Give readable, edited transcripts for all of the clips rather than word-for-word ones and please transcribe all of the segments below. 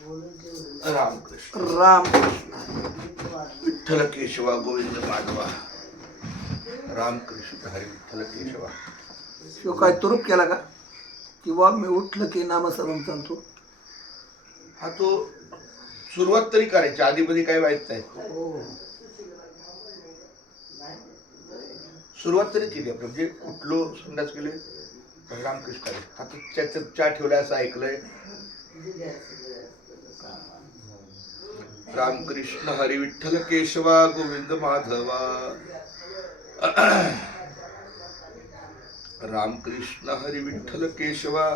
रामकृष्ण रामकृष्ण विठ्ठल केशवा गोविंद माधवा. रामकृष्ण हरी विठ्ठल केशवा. शिव काय तुरूप केला का किंवा मी उठलं की नामस्मरण चालतो? हा तो सुरुवात तरी करायची, आधीमध्ये काय माहित नाही. सुरुवात तरी केली आपण, म्हणजे उठलो संडास केले रामकृष्ण हरी. आता त्याच्यात चहा ठेवलाय असं ऐकलंय. रामकृष्ण हरी विठ्ठल केशवा गोविंद माधवा. रामकृष्ण हरी विठ्ठल केशवा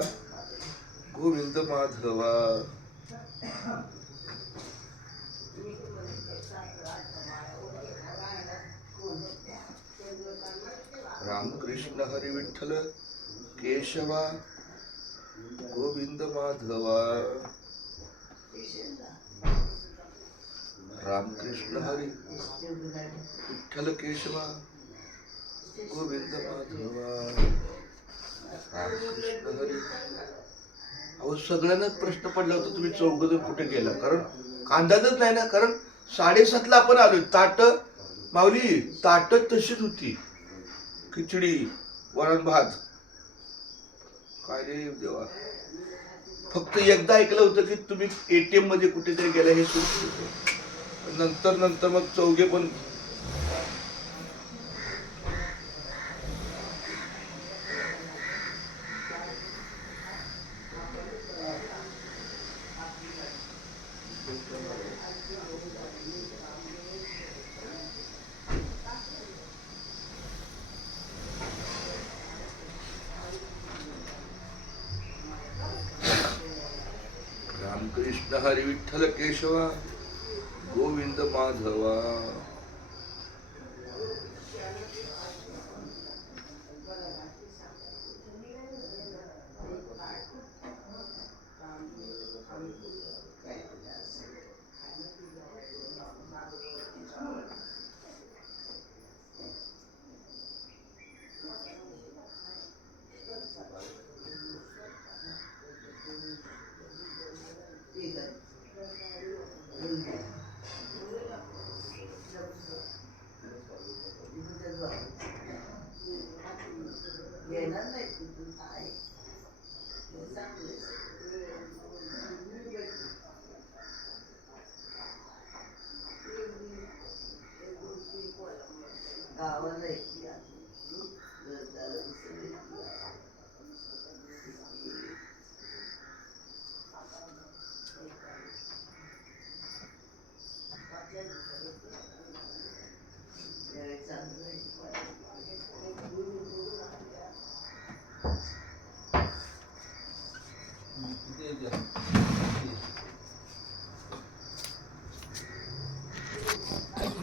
गोविंद माधवा. रामकृष्ण हरी विठ्ठल केशवा गोविंद माधवा. रामकृष्ण हरी विठ्ठल केशवा गोविंद माधवा. रामकृष्ण हरी. अहो सगळ्यांनाच प्रश्न पडला होता तुम्ही चौघजण कुठे गेला, कारण अंदाजच नाही ना. कारण 7:30ला आपण आलो. ताट माऊली ताट तशीच होती, खिचडी वरण भात. काय रे देवा. फक्त एकदा ऐकलं होतं की तुम्ही ATM मध्ये कुठेतरी गेला, हे सुरू होतं. नंतर मग चौघे पण. रामकृष्ण हरी विठ्ठल केशवा गोविंद माधवा.